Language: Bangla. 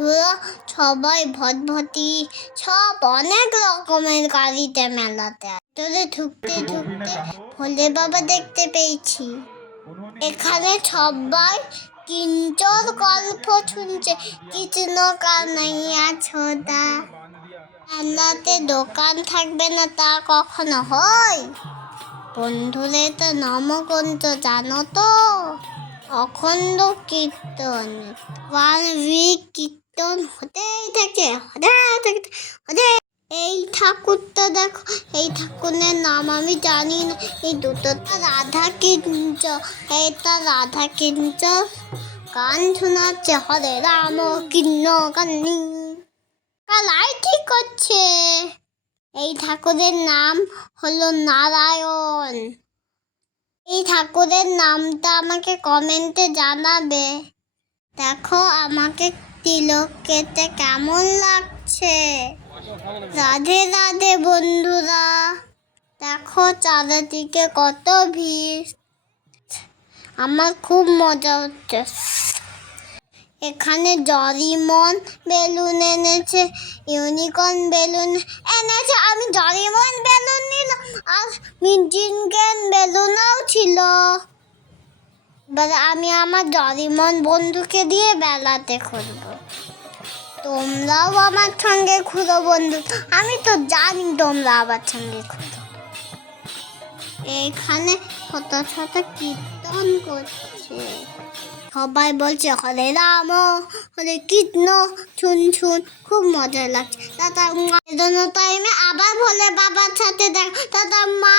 বন্ধুরা সবাই ভটভটি সব অনেক রকমের গাড়িতে মেলাতে ভিতরে ঢুকতে ঢুকতে ভোলে বাবা দেখতে পেয়েছি। এখানে সবাই কিঞ্চর গল্প শুনছে, কৃষ্ণ কানাইয়া ছোদা। মেলাতে দোকান থাকবে না তা কখনো হয়? বন্ধুরা তো নামগ্রন্থ জানো তো? অখণ্ড কীর্তন, 1 week কীর্তন হতেই থাকে। এই ঠাকুরটা দেখো, এই ঠাকুরের নাম আমি জানি না। এই দুটোটা রাধা কিঞ্চ, এটা রাধা কিঞ্চ গান শোনাচ্ছে, হরে রাম কৃষ্ণ কান্নি কালাই ঠিক করছে। এই ঠাকুরের নাম হলো নারায়ণ। এই ঠাকুরের নামটা আমাকে কমেন্টে জানাবে। দেখো আমাকে তিলক কেটে কেমন লাগছে। রাধে রাধে বন্ধুরা, দেখো চারিদিকে কত ভিড়, আমার খুব মজা হচ্ছে। এখানে ডরিমন বেলুন এনেছে, ইউনিকর্ন বেলুন এনেছে। আমি ডরিমন বেলুন নিলাম, আর মিজিনকেন বেলুনও ছিল। এবার আমি আমার ডরিমন বন্ধুকে দিয়ে বেলাতে ঘুরবো। তোমরাও আমার সঙ্গে ঘুরো বন্ধু, আমি তো জানি তোমরা আমার সঙ্গে ঘুরো। এইখানে ছোট ছোট কীর্তন করছে, সবাই বলছে হরে রাম হরে কৃষ্ণ, শুন শুন খুব মজা লাগছে। দাদা টাইমে আবার ভোলে বাবার সাথে দেখা। দাদা মা।